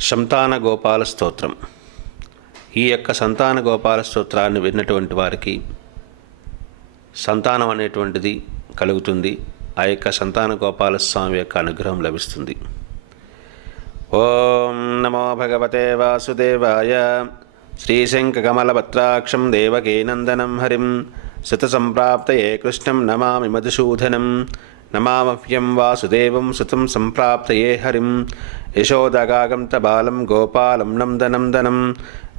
సంతాన గోపాల స్తోత్రం. ఈ యొక్క సంతాన గోపాల స్తోత్రాన్ని విన్నటువంటి వారికి సంతానం అనేటువంటిది కలుగుతుంది. ఆ యొక్క సంతాన గోపాల స్వామి యొక్క అనుగ్రహం లభిస్తుంది. ఓం నమో భగవతే వాసుదేవాయ. శ్రీశంఖకమలపత్రాక్షం దేవకీనందనం హరిం శతసంప్రాప్తయే కృష్ణం నమామి మధుసూదనం. నమామ్యహం వాసుదేవం సుతం సంప్రాప్తయే హరిం యశోదగాగంతబాలం గోపాలం నందనందనం.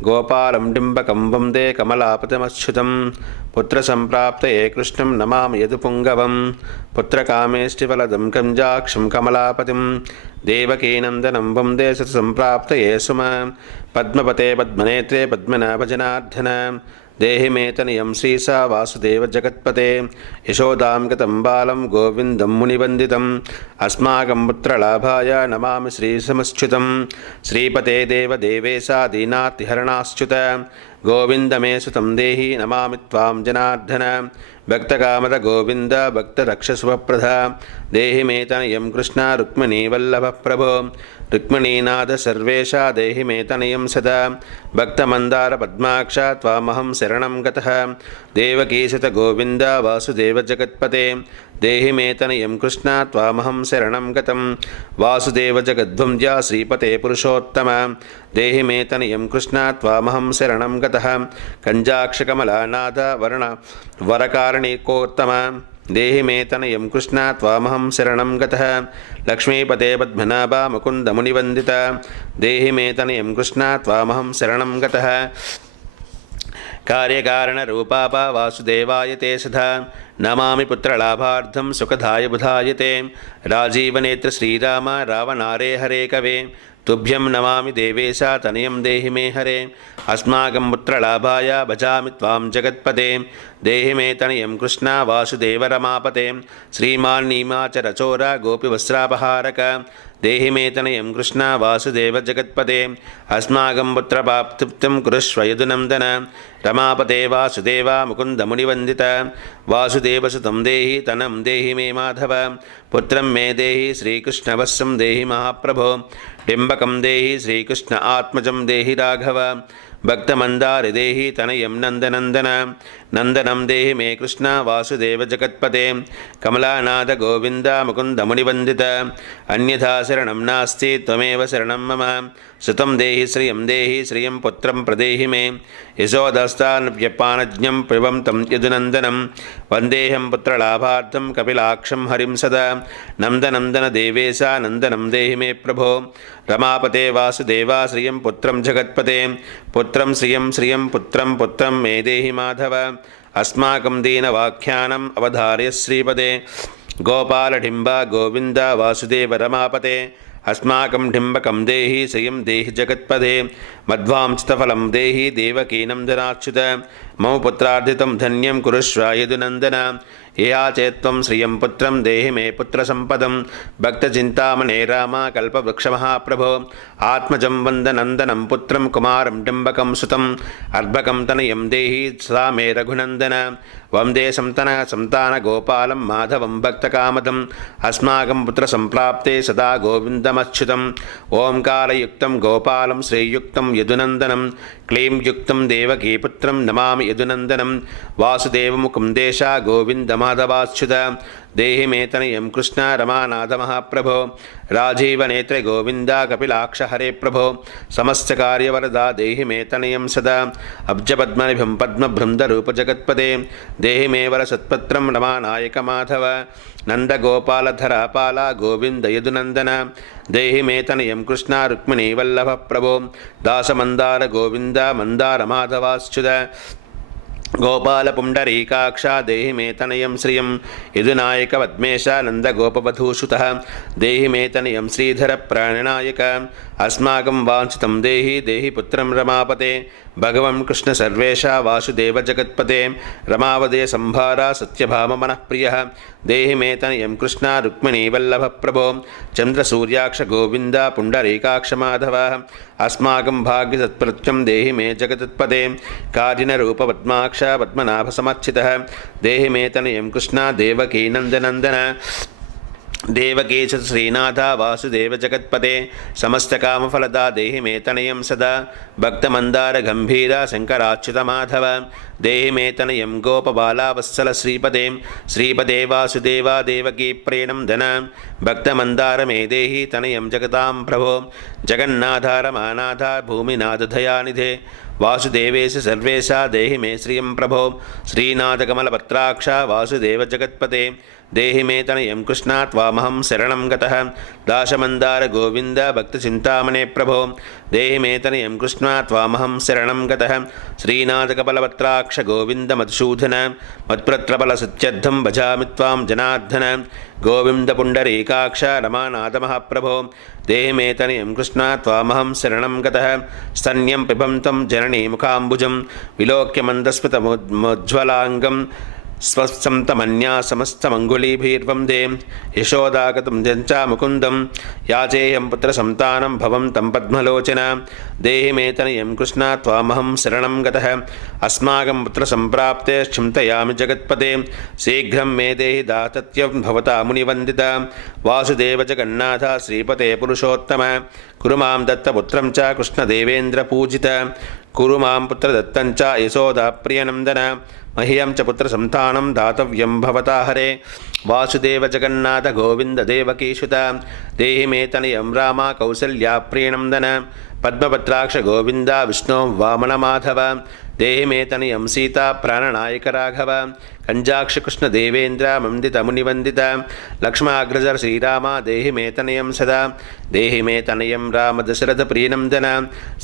గోపాలం డింబకం వందే కమలాపతిమచ్యుతం. పుత్రసంప్రాప్తయే కృష్ణం నమామి యదుపుంగవం. పుత్రకామేష్టిఫలదం కంజాక్షం కమలాపతిం. దేవకీనందనం వందే శతసంప్రాప్తయే సుమ. పద్మపతే పద్మనేత్రే పద్మనాభజనార్దన. దేహి మే తనయం శ్రీసా వాసుదేవ జగత్పతే. యశోదాం గతం బాలం గోవిందం మునివందితం. అస్మాకం పుత్రలాభాయ నమామి శ్రీసమచ్యుతం. శ్రీపతే దేవదేవేశా దీనార్తిహరణాశ్చ్యుత. గోవింద మే సుతం దేహి నమామి త్వాం జనార్దన. భక్తకామద గోవింద భక్తరక్షశుభప్రద. దేహి మే తనయం కృష్ణ రుక్మిణీ వల్లభ ప్రభో. రుక్మిణీనాథ సర్వేషా దేహి మే తనయం సదా. భక్తమందార పద్మాక్ష త్వామహం శరణం గతః. దేవకీసుత గోవింద వాసుదేవ జగత్పతే. దేహి మే తనయం కృష్ణ త్వామహం శరణం గతం. వాసుదేవ జగద్వంద్యా శ్రీపతే పురుషోత్తమ. దేహి మే తనయం కృష్ణ త్వామహం శరణం గతః. కంజాక్షకమలానాథ వరకారణీకోత్తమ. దేహి మే తనయం కృష్ణ త్వామహం శరణం గతః. లక్ష్మీపతే పద్మనాభ ముకుంద మునివందిత. దేహి మే తనయం కృష్ణ త్వామహం శరణం గతః. కార్యకారణరూపాప వాసుదేవాయ తే సదా. నమామి పుత్రలాభార్థం సుఖదాయ బుధాయ తే. రాజీవనేత్ర శ్రీరామ రావణారే హరే కవే. తుభ్యం నమామి దేవేశ తనయం దేహి మే హరే. అస్మాకం పుత్రలాభాయ భజామి త్వాం జగత్పదే. దేహి మే తనయం కృష్ణ వాసుదేవ రమాపతే. శ్రీమాన్ నీమాచరచోర గోపివస్త్రాపహారక. దేహి మే తనయం కృష్ణ వాసుదేవ జగత్పదే. అస్మాకం పుత్రప్రాప్తిం కురుష్వ యదునందన. రమాపతే వాసుదేవ ముకుంద మునివందిత. వాసుదేవసుతం దేహి తనం దేహి మే మాధవ. పుత్రం మే దేహి శ్రీకృష్ణవత్సం దేహి మహాప్రభో. డింబకం దేహి శ్రీకృష్ణ ఆత్మజం దేహి రాఘవ. భక్తమందారి దేహి తనయం నందనందన. నందనం దేహి మే కృష్ణ వాసుదేవ జగత్పతే. కమలానాథ గోవింద ముకుంద మునివందిత. అన్యథా శరణం నాస్తి త్వమేవ శరణం మమ. సుతం దేహి శ్రియం దేహి శ్రియం పుత్రం ప్రదేహి మే. యశోదస్తాన్యపానజ్ఞం పిబం తం యదునందనం. వందేహం పుత్రలాభార్థం కపిలాక్షం హరిం సదా. నందనందన దేవేశ నందనం దేహి మే ప్రభో. రమాపతే వాసుదేవ శ్రియం పుత్రం జగత్పతే. పుత్రం శ్రియం శ్రియం పుత్రం పుత్రం మే దేహి మాధవ. అస్మాకం దీనవాఖ్యానం అవధార్య శ్రీపదే. గోపాలడింబ గోవింద వాసుదేవ రమాపతే. అస్మాకం డింబకం దేహి శ్రియం దేహి జగత్పదే. మధ్వాంస్తఫలం దేహి దేవకీనందనాచ్యుత. మమ పుత్రార్థితం ధన్యం కురుష్వ యదునందన. యయా చేత్వం శ్రియం పుత్రం దేహి మే పుత్రసంపదం. భక్తచింతామణే రామ కల్పవృక్షమహాప్రభో. ఆత్మజం వందనందనం పుత్రం కుమారం డింబకం సుతం. అర్భకం తనయం దేహి సదా మే రఘునందన. వందే సంతాన గోపాలం మాధవం భక్తకామదం. అస్మాకం పుత్రసంప్రాప్తే సదా గోవిందమచ్యుతం. ఓంకారయుక్తం గోపాలం శ్రీయుక్తం యదునందనం. క్లీం యుక్తం దేవకీపుత్రం నమామి యదునందనం. వాసుదేవముకుందేశ గోవిందమాధవాచ్యుత. దేహి మే తనయం కృష్ణ రమానాథ మహాప్రభో. రాజీవనేత్ర గోవింద కపిలాక్ష హరే ప్రభో. సమస్తకార్యవరదా దేహి మే తనయం సదా. అబ్జపద్మనిభం పద్మబృందరూప జగత్పదే. దేహి మే వర సత్పత్రం రమానాయక మాధవ. నందగోపాలధరాపాల గోవింద యదునందన. దేహి మే తనయం కృష్ణ రుక్మిణీ వల్లభ ప్రభో. దాసమందార గోవింద మందార మాధవాశ్చుత. గోపాల పుండరీకాక్ష దేహి మే తనయం శ్రియం. యదునాయక పద్మేశ నందగోపవధూసుత. దేహి మే తనయం శ్రీధర ప్రాణనాయక. అస్మాకం వాంఛితం దేహి దేహి పుత్రం రమాపతే. భగవన్ కృష్ణ సర్వేష వాసుదేవ జగత్పతే. రమావదే సంభార సత్యభామ మనఃప్రియ. దేహి మే తనయం కృష్ణ రుక్మిణీ వల్లభ ప్రభో. చంద్రసూర్యాక్ష గోవింద పుండరీకాక్ష మాధవ. అస్మాకం భాగ్యసత్ప్రత్యం దేహి మే జగత్పదే. కారిణరూప పద్మాక్ష పద్మనాభ సమర్చిత. దేహి మే తనయం కృష్ణ దేవకీనందనందన. देवकीश श्रीनाथ वासुदेव जगत्पते समस्तकामफलदा देहि मे तनयं सदा भक्तमन्दार गम्भीर शङ्कराच्युत माधव देहि मे तनयं गोपबाला वत्सल श्रीपदे श्रीपदे वासुदेवा देवकी प्रेणं धन भक्तमन्दार मे देहि तनयं जगतां प्रभो जगन्नाथ रमानाथ भूमिनाथ दयानिधे वासुदेवेश सर्वेशा देहि मे श्रियं प्रभो श्रीनाथकमलपत्राक्ष वासुदेव जगत्पते देहि मे तनयं कृष्णा त्वामहं शरणं गतः दाशमन्दार गोविन्द भक्तचिन्तामणे प्रभो देहि मे तनयं कृष्णा त्वामहं शरणं गतः श्रीनाथकमलपत्राक्ष गोविन्द मधुसूदन मत्प्रत्रबलसत्यर्थं भजामि त्वां जनार्दन गोविन्द पुण्डरीकाक्ष रमानाथ महाप्रभो देहि मे तनयं कृष्णा त्वामहं शरणं गतः स्तन्यं पिबन्तं जननी मुखाम्बुजं विलोक्य मन्दस्मितमुज्ज्वलाङ्गं स्वस्तमन्या समस्तमङ्गुलीभिर्वन्दे यशोदागतं जञ्चा मुकुन्दं याचेयं पुत्रसन्तानं भवं तं पद्मलोचन देहि मे तनयं कृष्णा त्वामहं शरणं गतः अस्माकं पुत्रसम्प्राप्ते चिन्तयामि जगत्पते शीघ्रं मे देहि दातत्यं भवता मुनिवन्दिता वासुदेव जगन्नाथ श्रीपते पुरुषोत्तम कुरु मां दत्तपुत्रं च कृष्णदेवेन्द्रपूजित कुरु मां पुत्रदत्तं च यशोदाप्रियनन्दन मह्यं च पुत्रसन्तानं दातव्यं भवता हरे वासुदेव जगन्नाथ गोविन्द देवकीसुत देहि मे तनयं राम कौसल्या प्रियनन्दन पद्मपत्राक्ष गोविन्द विष्णु वामनमाधव देहि मे तनयं सीता प्राणनायक राघव कंजाक्ष कृष्ण देवेन्द्र मंदित मुनिवंदित लक्ष्मणाग्रज श्रीराम देहि मे तनयं सदा देहि मे तनयं राम दशरथ प्रियनन्दन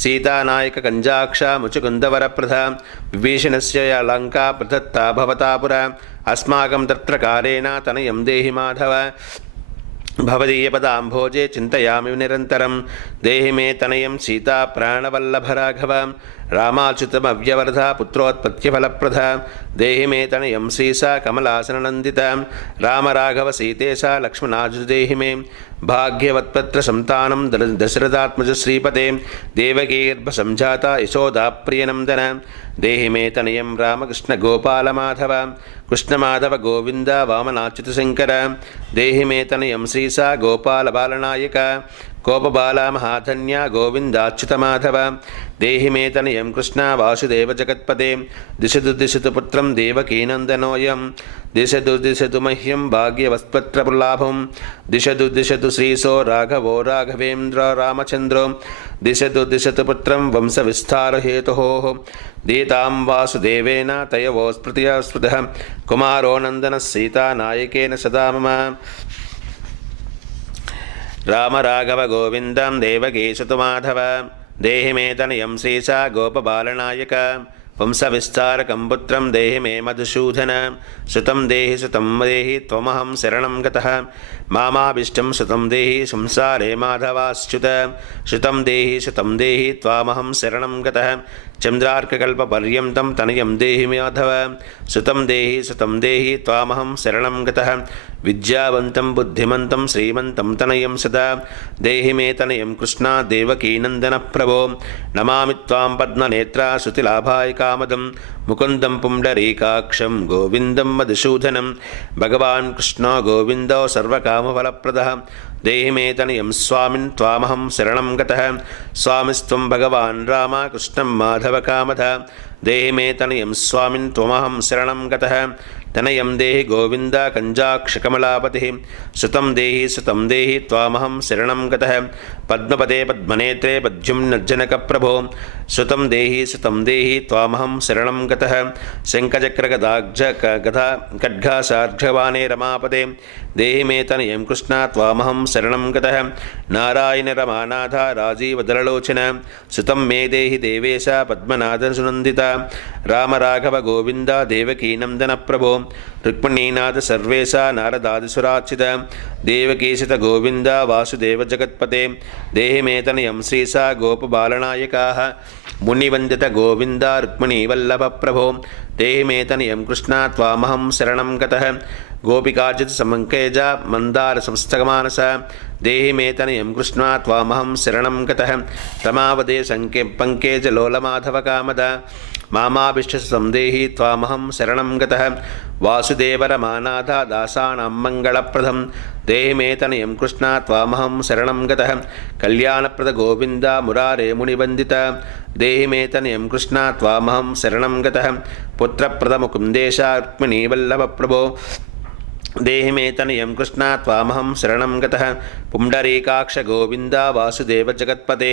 सीतानायक कंजाक्ष मुचुकुन्दवरप्रध विभीषणस्य लङ्का प्रदत्ता भवता पुरा अस्माकं तत्र कालेन तनयं देहि माधव भवदीयपदाम्भोजे चिन्तयामि निरन्तरं देहि मे तनयं सीता प्राणवल्लभ राघव रामाच्युतमव्यवरधा पुत्रोत्पत्तिफलप्रदा देहि मे तनयं श्रीसा कमलासननन्दिता राम राघव सीतेशा लक्ष्मणार्जुन देहि मे भाग्यवत्पत्रसन्तानं दशरथात्मज श्रीपते देवकीर्भसंजाता यशोदाप्रियनन्दन देहि मे तनयं रामकृष्ण गोपालमाधव कृष्णमाधव गोविन्द वामनाच्युतशङ्कर देहि मे तनयं श्रीसा गोपालबालनायक गोपबाला महाधन्या गोविन्दाच्युतमाधव देहि मे तनयं कृष्ण वासुदेव जगत्पते दिशतु पुत्रं देवकीनन्दनोऽयं दिशतु मह्यं भाग्यवत्पत्रप्रलाभं दिशतु श्रीसो राघवो राघवेन्द्र रामचन्द्रो दिशतु पुत्रं वंशविस्तारहेतोः दीतां वासुदेवेन तयवो स्मृतः कुमारो नन्दनः सीतानायकेन सदा मम राम राघव गोविन्दं देवकीसुत माधव देहि मे तनयं श्रीसा गोपबालनायक वंशविस्तारकं पुत्रं देहि मे मधुसूदन सुतं देहि त्वमहं शरणं गतः मामाभीष्टं सुतं देहि संसारे माधवाच्युत सुतं देहि त्वामहं शरणं गतः चन्द्रार्ककल्पपर्यन्तं तनयं देहि माधव सुतं देहि त्वामहं शरणं गतः विद्यावन्तं बुद्धिमन्तं श्रीमन्तं तनयं सदा देहि मे तनयं कृष्णा देवकीनन्दन प्रभो नमामि त्वां पद्मनेत्रा श्रुतिलाभाय कामदं मुकुन्दं पुण्डरीकाक्षं गोविन्दं मधुसूदनं भगवान् कृष्णो गोविन्दो सर्वकामफलप्रदः देहि मे तनयं स्वामिन् त्वामहं शरणं गतः स्वामिस्त्वं भगवान् राम कृष्णं माधवकामद देहि मे तनयं स्वामिन् त्वमहं शरणं गतः तनयं देहि गोविन्द कञ्जाक्षकमलापतिः सुतं देहि त्वामहं शरणं गतः पद्मपदे पद्मनेत्रे पद्युम्नज्जनकप्रभो सुतं देहि त्वामहं शरणं गतः शङ्खचक्रगदा खड्गासार्घवाणे रमापदे देहि मे तनयं कृष्णा त्वामहं शरणं गतः नारायण रमानाथ राजीवदललोचन सुतं मे देहि देवेश पद्मनाथसुनन्दिता राम राघव गोविन्द देवकीनन्दन प्रभो रुक्मिणीनाथ सर्वेशा नारदादिसुरार्चित देवकीसित गोविन्द वासुदेव जगत्पते देहि मे तनयं श्रीसा गोपबालनायकाः मुनिवन्दित गोविन्द रुक्मिणीवल्लभ प्रभो देहि मे तनयं कृष्णा त्वामहं शरणं गतः गोपिकार्जित समङ्केज मन्दार संस्तकमानस देहि मे तनयं कृष्णा त्वामहं शरणं गतः रमावदे पङ्केज लोलमाधव कामद मामाभिष्टसुतं देहि त्वामहं शरणं गतः वासुदेवरमानाथ दासानां मङ्गलप्रदं देहि मे तनयं कृष्ण त्वामहं शरणं गतः कल्याणप्रदगोविन्द मुरारे मुनिवन्दित देहि मे तनयं कृष्ण त्वामहं शरणं गतः पुत्रप्रदमुकुन्देश रुक्मिणीवल्लभप्रभो देहि मे तनयं कृष्ण त्वामहं शरणं गतः पुण्डरीकाक्ष गोविन्द वासुदेव जगत्पते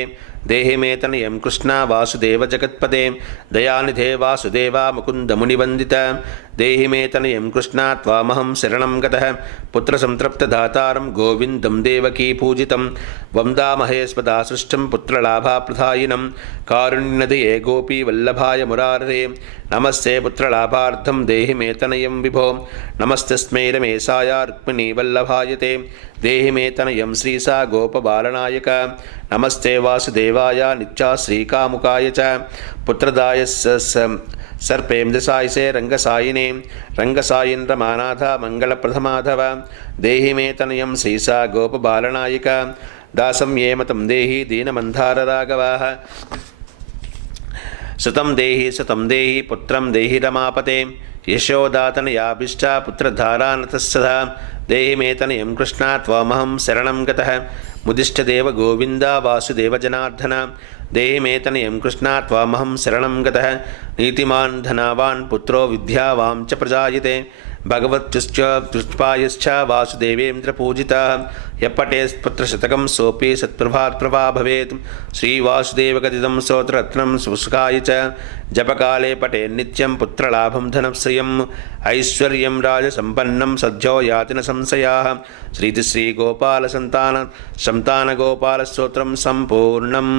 देहि मे तनयं कृष्ण वासुदेव जगत्पते दयानिधे वासुदेव मुकुन्द मुनिवन्दित देहि मे तनयं कृष्ण त्वामहं शरणं गतः पुत्रसंतृप्तदातारं गोविन्दं देवकी पूजितं वन्दामहे स्वदासृष्टं पुत्रलाभाप्रदायिनं कारुण्यनिधये गोपी वल्लभाय मुरारे नमस्ते पुत्रलाभार्थं देहि मे तनयं विभो नमस्तस्मै रमेशाय रुक्मिणीवल्लभाय ते देहि मे तनयं श्रीसा गोपबालनायक नमस्ते वासुदेवाय नित्या श्रीकामुकाय च पुत्रदाय सर्पेन्द्रसायिसे रङ्गसायिने रङ्गसायीन्द्रमानाथ मङ्गलप्रथमाधव देहि मे तनयं श्रीसा गोपबालनायक दासं ये मतं देहि दीनमन्धारराघवाः सुतं देहि पुत्रं देहि रमापते यशोदातनयाभिष्टा पुत्रधारानतस्सदा देहि मे तनयं कृष्ण त्वामहं शरणं गतः मुदिष्टदेव गोविन्द वासुदेव जनार्दन देहि मे तनयं कृष्ण त्वामहं शरणं गतः नीतिमान् धनावान् पुत्रो विद्यावां च प्रजायते भगवत्पुष्पायश्च वासुदेवेन्द्रपूजितः यः पठेत् पुत्रशतकं सोऽपि सत्प्रभात्प्रभा भवेत् श्रीवासुदेवकथितं स्तोत्ररत्नं सुसुखाय च जपकाले पठेन्नित्यं पुत्रलाभं धनश्रियम् ऐश्वर्यं राजसम्पन्नं सद्यो याति न संशयाः श्रीगोपालसन्तानगोपालस्तोत्रं सम्पूर्णम्।